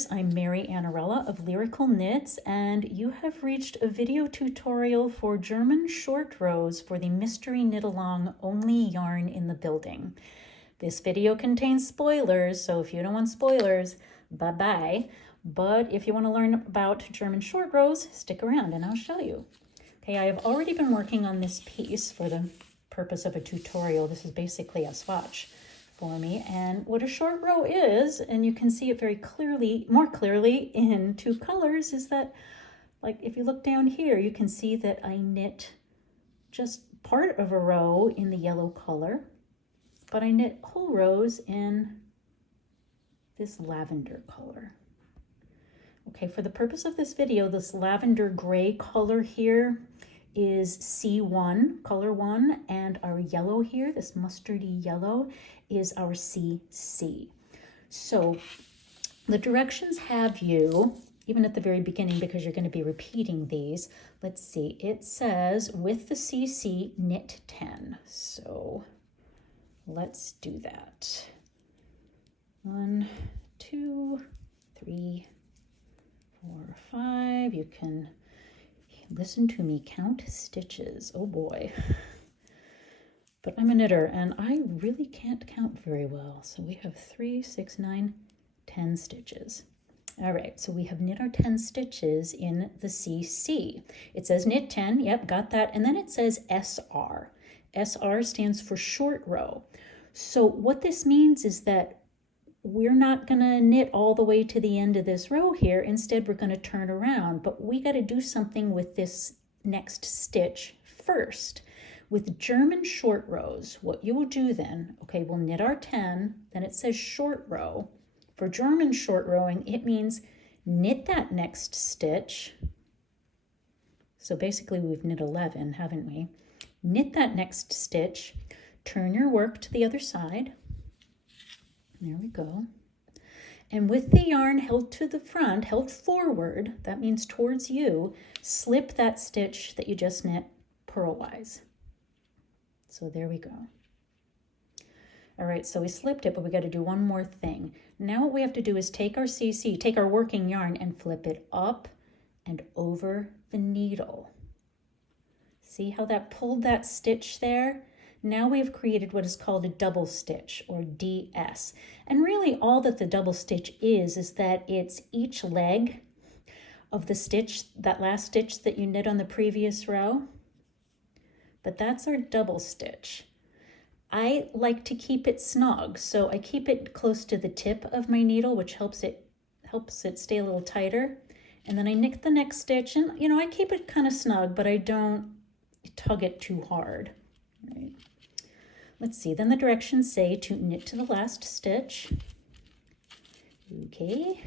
viewers, I'm Mary Annarella of Lyrical Knits, and you have reached a video tutorial for German short rows for the Mystery Knit-Along Only Yarn in the Building. This video contains spoilers, so if you don't want spoilers, bye-bye. But if you want to learn about German short rows, stick around and I'll show you. Okay, I have already been working on this piece for the purpose of a tutorial. This is basically a swatch for me, and what a short row is, and you can see it very clearly, more clearly in two colors, is that, like, if you look down here, you can see that I knit just part of a row in the yellow color, but I knit whole rows in this lavender color. Okay, for the purpose of this video, this lavender gray color here is C1, color 1, and our yellow here, this mustardy yellow, is our CC. So the directions have you, even at the very beginning, because you're going to be repeating these, let's see, it says with the CC knit 10. So let's do that. 1, 2, 3, 4, 5. You can listen to me count stitches. Oh boy. But I'm a knitter and I really can't count very well. So we have 3, 6, 9, 10 stitches. All right, so we have knit our 10 stitches in the CC. It says knit 10, yep, got that. And then it says SR. SR stands for short row. So what this means is that we're not gonna knit all the way to the end of this row here. Instead, we're gonna turn around, but we gotta do something with this next stitch first. With German short rows, what you will do then, okay, we'll knit our 10, then it says short row. For German short rowing, it means knit that next stitch. So basically we've knit 11, haven't we? Knit that next stitch, turn your work to the other side. There we go. And with the yarn held to the front, held forward, that means towards you, slip that stitch that you just knit purlwise. So there we go. All right, so we slipped it, but we got to do one more thing. Now what we have to do is take our CC, take our working yarn and flip it up and over the needle. See how that pulled that stitch there? Now we have created what is called a double stitch, or DS. And really all that the double stitch is that it's each leg of the stitch, that last stitch that you knit on the previous row. But that's our double stitch. I like to keep it snug, so I keep it close to the tip of my needle, which helps it stay a little tighter. And then I knit the next stitch, and you know, I keep it kind of snug, but I don't tug it too hard. Right. Let's see, then the directions say to knit to the last stitch. Okay,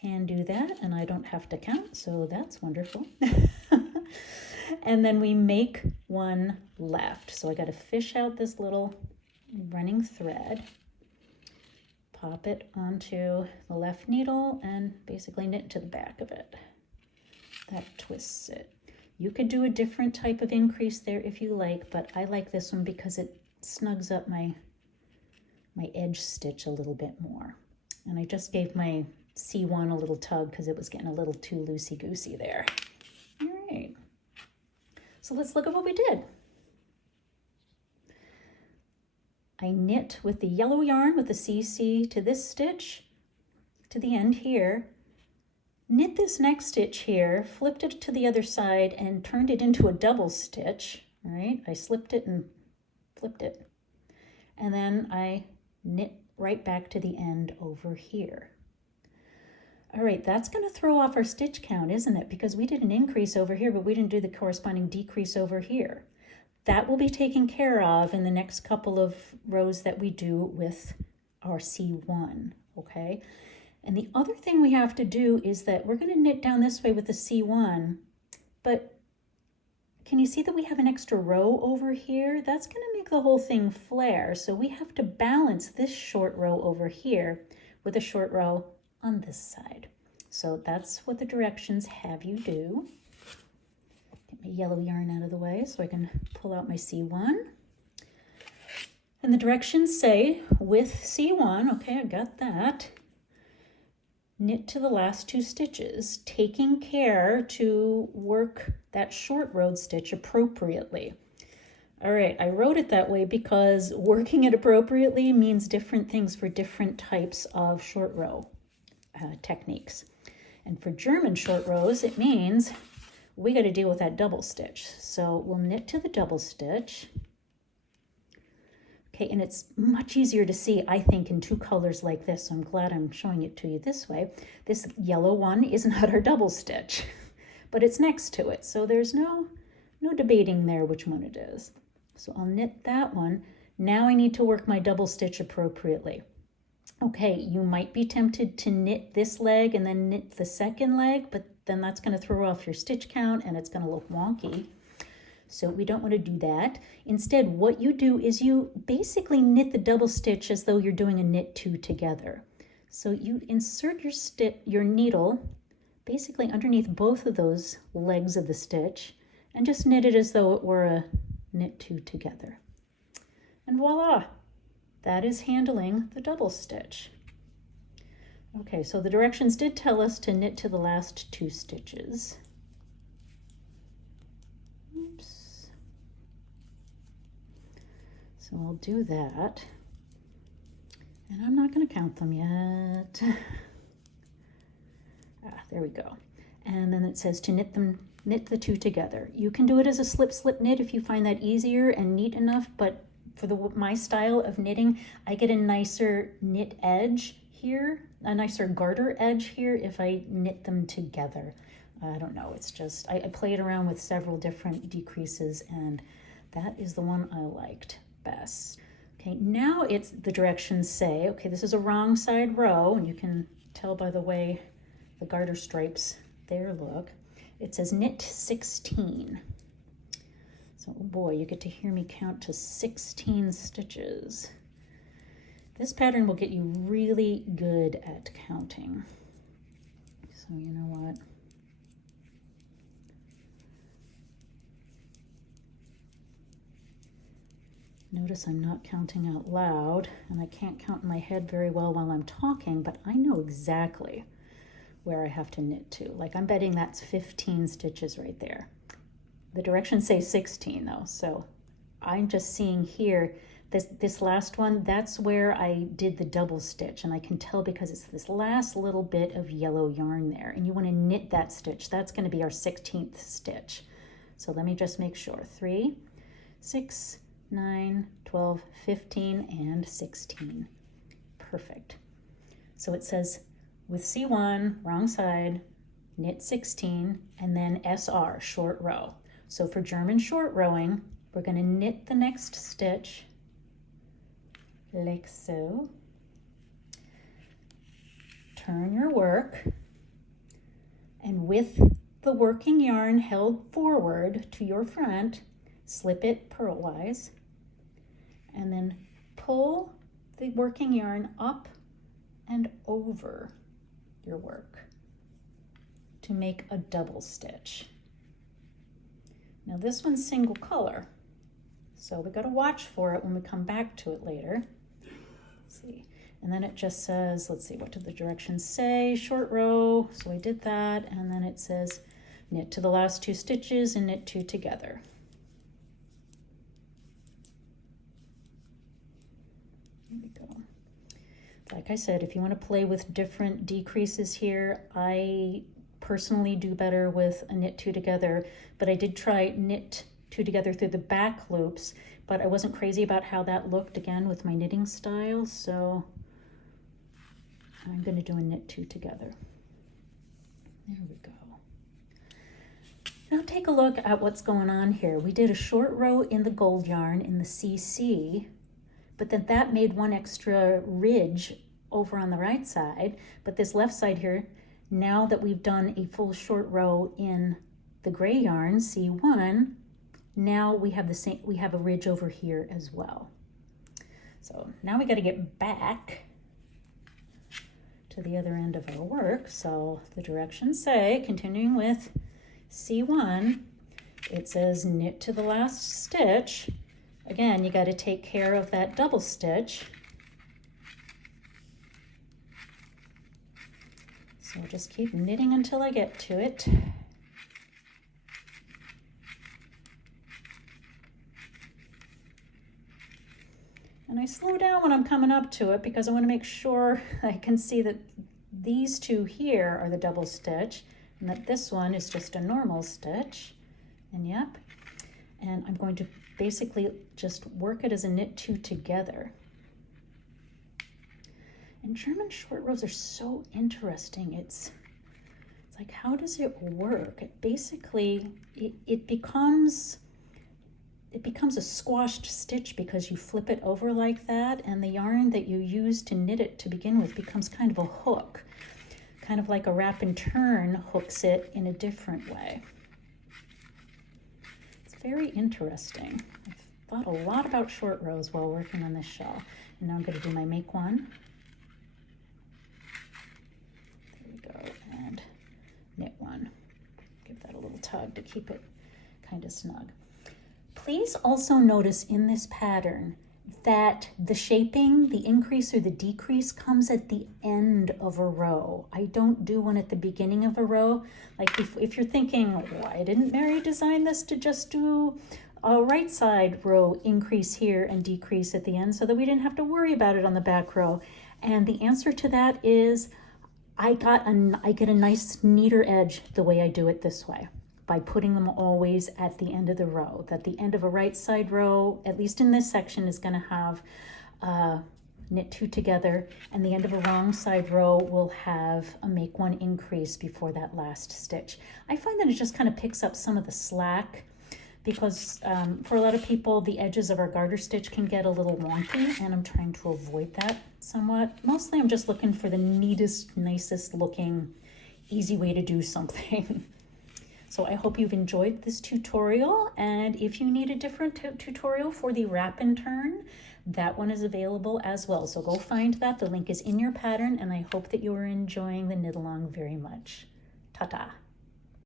can do that, and I don't have to count, so that's wonderful. And then we make one left. So I got to fish out this little running thread, pop it onto the left needle, and basically knit to the back of it. That twists it. You could do a different type of increase there if you like, but I like this one because it snugs up my edge stitch a little bit more. And I just gave my C1 a little tug because it was getting a little too loosey-goosey there. All right. So let's look at what we did. I knit with the yellow yarn with the CC to this stitch, to the end here, knit this next stitch here, flipped it to the other side and turned it into a double stitch, all right? I slipped it and flipped it. And then I knit right back to the end over here. All right, that's going to throw off our stitch count, isn't it? Because we did an increase over here, but we didn't do the corresponding decrease over here. That will be taken care of in the next couple of rows that we do with our C1, okay? And the other thing we have to do is that we're going to knit down this way with the C1, but can you see that we have an extra row over here? That's going to make the whole thing flare, so we have to balance this short row over here with a short row on this side. So that's what the directions have you do. Get my yellow yarn out of the way so I can pull out my C1. And the directions say with C1, okay, I got that. knit to the last 2 stitches, taking care to work that short rowed stitch appropriately. All right, I wrote it that way because working it appropriately means different things for different types of short row techniques. And for German short rows, it means we got to deal with that double stitch. So we'll knit to the double stitch. Okay, and it's much easier to see, I think, in 2 colors like this. So I'm glad I'm showing it to you this way. This yellow one is not our double stitch, but it's next to it. So there's no debating there which one it is. So I'll knit that one. Now I need to work my double stitch appropriately. Okay, you might be tempted to knit this leg and then knit the second leg, but then that's going to throw off your stitch count and it's going to look wonky. So we don't want to do that. Instead, what you do is you basically knit the double stitch as though you're doing a knit 2 together. So you insert your needle basically underneath both of those legs of the stitch and just knit it as though it were a knit 2 together. And voila, that is handling the double stitch. Okay, so the directions did tell us to knit to the last 2 stitches. Oops. So I'll do that. And I'm not going to count them yet. There we go. And then it says to knit the 2 together. You can do it as a slip knit if you find that easier and neat enough, but for my style of knitting, I get a nicer knit edge here, a nicer garter edge here if I knit them together. I don't know, it's just, I played around with several different decreases and that is the one I liked best. Okay, now it's the directions say, okay, this is a wrong side row, and you can tell by the way the garter stripes there look. It says knit 16. So, oh boy, you get to hear me count to 16 stitches. This pattern will get you really good at counting. So you know what? Notice I'm not counting out loud, and I can't count in my head very well while I'm talking, but I know exactly where I have to knit to. Like, I'm betting that's 15 stitches right there. The directions say 16 though, so I'm just seeing here, this last one, that's where I did the double stitch, and I can tell because it's this last little bit of yellow yarn there, and you want to knit that stitch. That's going to be our 16th stitch. So let me just make sure. 3, 6, 9, 12, 15, and 16. Perfect. So it says with C1, wrong side, knit 16, and then SR, short row. So for German short rowing, we're going to knit the next stitch like so. Turn your work, and with the working yarn held forward to your front, slip it purlwise, and then pull the working yarn up and over your work to make a double stitch. Now this one's single color, so we got to watch for it when we come back to it later. Let's see. And then it just says, let's see, what did the directions say? Short row, so I did that, and then it says knit to the last 2 stitches and knit 2 together. There we go. Like I said, if you want to play with different decreases here, I personally do better with a knit 2 together, but I did try knit 2 together through the back loops, but I wasn't crazy about how that looked again with my knitting style, so I'm going to do a knit 2 together. There we go. Now take a look at what's going on here. We did a short row in the gold yarn in the CC, but then that made one extra ridge over on the right side, but this left side here, now that we've done a full short row in the gray yarn, C1, now we have the same, we have a ridge over here as well. So now we got to get back to the other end of our work. So the directions say, continuing with C1, it says knit to the last stitch. Again, you got to take care of that double stitch. So I'll just keep knitting until I get to it. And I slow down when I'm coming up to it because I want to make sure I can see that these two here are the double stitch and that this one is just a normal stitch. And yep, and I'm going to basically just work it as a knit two together. And German short rows are so interesting. It's like, how does it work? Basically, it becomes a squashed stitch because you flip it over like that, and the yarn that you use to knit it to begin with becomes kind of a hook, kind of like a wrap and turn hooks it in a different way. It's very interesting. I've thought a lot about short rows while working on this shawl. And now I'm going to do my make one. There we go, and knit one. Give that a little tug to keep it kind of snug. Please also notice in this pattern that the shaping, the increase or the decrease, comes at the end of a row. I don't do one at the beginning of a row. Like if you're thinking, why didn't Mary design this to just do a right side row increase here and decrease at the end so that we didn't have to worry about it on the back row? And the answer to that is I get a nice neater edge the way I do it this way, by putting them always at the end of the row. That the end of a right side row, at least in this section, is going to have knit two together, and the end of a wrong side row will have a make one increase before that last stitch. I find that it just kind of picks up some of the slack, because for a lot of people, the edges of our garter stitch can get a little wonky, and I'm trying to avoid that somewhat. Mostly I'm just looking for the neatest, nicest looking, easy way to do something. So I hope you've enjoyed this tutorial, and if you need a different tutorial for the wrap and turn, that one is available as well. So go find that. The link is in your pattern, and I hope that you are enjoying the knit along very much. Ta-ta.